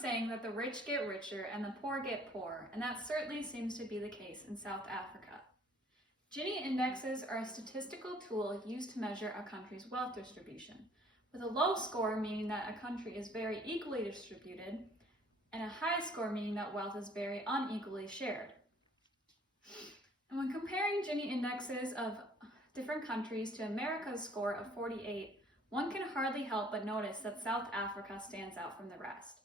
saying that the rich get richer and the poor get poorer, and that certainly seems to be the case in South Africa. Gini indexes are a statistical tool used to measure a country's wealth distribution, with a low score meaning that a country is very equally distributed, and a high score meaning that wealth is very unequally shared. And when comparing Gini indexes of different countries to America's score of 48, one can hardly help but notice that South Africa stands out from the rest.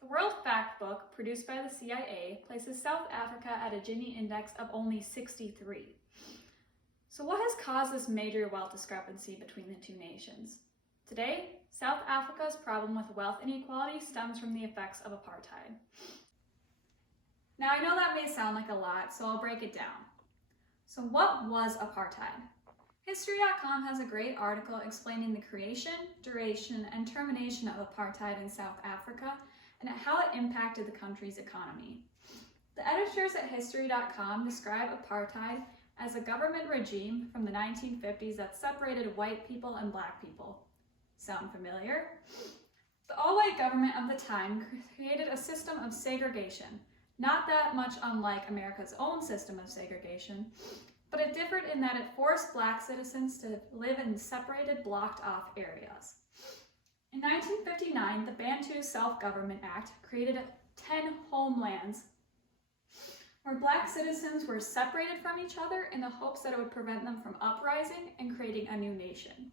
The World Factbook, produced by the CIA, places South Africa at a Gini index of only 63. So what has caused this major wealth discrepancy between the two nations? Today, South Africa's problem with wealth inequality stems from the effects of apartheid. Now, I know that may sound like a lot, so I'll break it down. So what was apartheid? History.com has a great article explaining the creation, duration, and termination of apartheid in South Africa and how it impacted the country's economy. The editors at History.com describe apartheid as a government regime from the 1950s that separated white people and black people. Sound familiar? The all-white government of the time created a system of segregation, not that much unlike America's own system of segregation, but it differed in that it forced black citizens to live in separated, blocked-off areas. In 1959, the Bantu Self-Government Act created 10 homelands where black citizens were separated from each other in the hopes that it would prevent them from uprising and creating a new nation.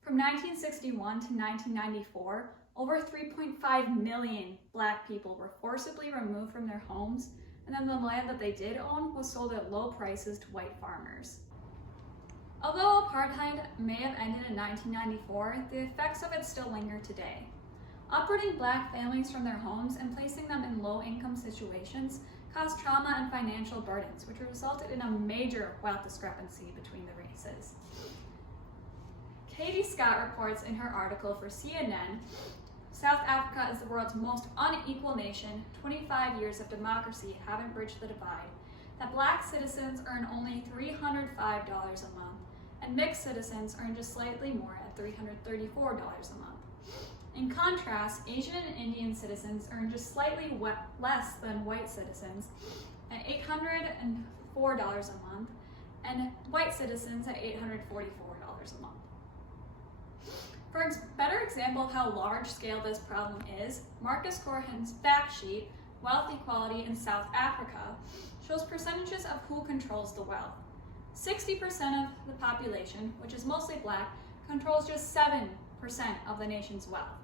From 1961 to 1994, over 3.5 million black people were forcibly removed from their homes, and then the land that they did own was sold at low prices to white farmers. Although apartheid may have ended in 1994, the effects of it still linger today. Uprooting black families from their homes and placing them in low-income situations caused trauma and financial burdens, which resulted in a major wealth discrepancy between the races. Katie Scott reports in her article for CNN, South Africa is the world's most unequal nation, 25 years of democracy haven't bridged the divide, that black citizens earn only $305 a month, and mixed citizens earn just slightly more at $334 a month. In contrast, Asian and Indian citizens earn just slightly less than white citizens at $804 a month, and white citizens at $844 a month. For a better example of how large-scale this problem is, Marcus Corhin's fact sheet, Wealth Equality in South Africa, shows percentages of who controls the wealth. 60% of the population, which is mostly black, controls just 7% of the nation's wealth,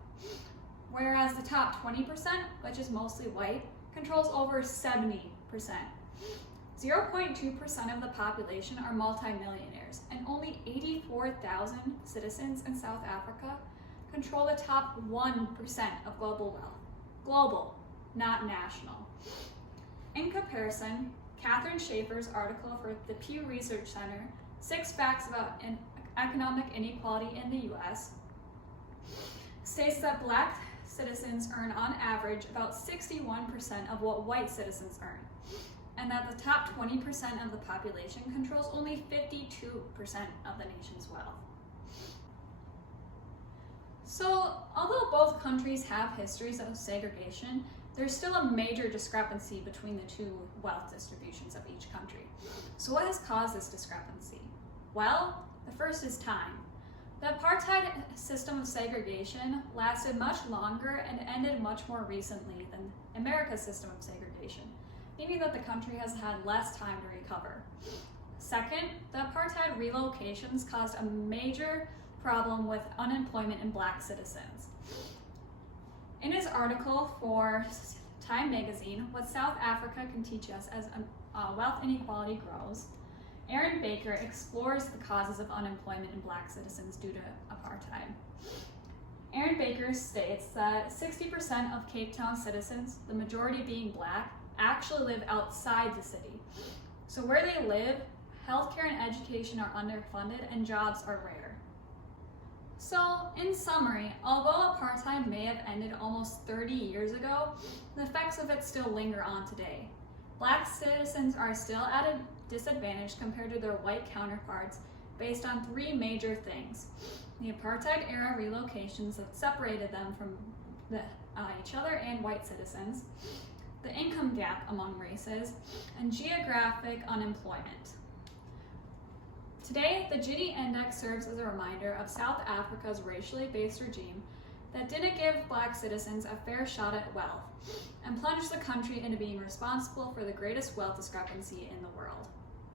whereas the top 20%, which is mostly white, controls over 70%. 0.2% of the population are multimillionaires, and only 84,000 citizens in South Africa control the top 1% of global wealth. Global, not national. In comparison, Catherine Schaefer's article for the Pew Research Center, 6 Facts About Economic Inequality in the U.S., states that black citizens earn on average about 61% of what white citizens earn, and that the top 20% of the population controls only 52% of the nation's wealth. So, although both countries have histories of segregation, there's still a major discrepancy between the two wealth distributions of each country. So what has caused this discrepancy? Well, the first is time. The apartheid system of segregation lasted much longer and ended much more recently than America's system of segregation, meaning that the country has had less time to recover. Second, the apartheid relocations caused a major problem with unemployment in black citizens. In his article for Time magazine, What South Africa Can Teach Us as Wealth Inequality Grows, Aaron Baker explores the causes of unemployment in black citizens due to apartheid. Aaron Baker states that 60% of Cape Town citizens, the majority being black, actually live outside the city. So where they live, healthcare and education are underfunded and jobs are rare. So, in summary, although apartheid may have ended almost 30 years ago, the effects of it still linger on today. Black citizens are still at a disadvantage compared to their white counterparts based on 3 major things: the apartheid era relocations that separated them from the each other and white citizens, the income gap among races, and geographic unemployment. Today, the Gini Index serves as a reminder of South Africa's racially based regime that didn't give Black citizens a fair shot at wealth and plunged the country into being responsible for the greatest wealth discrepancy in the world.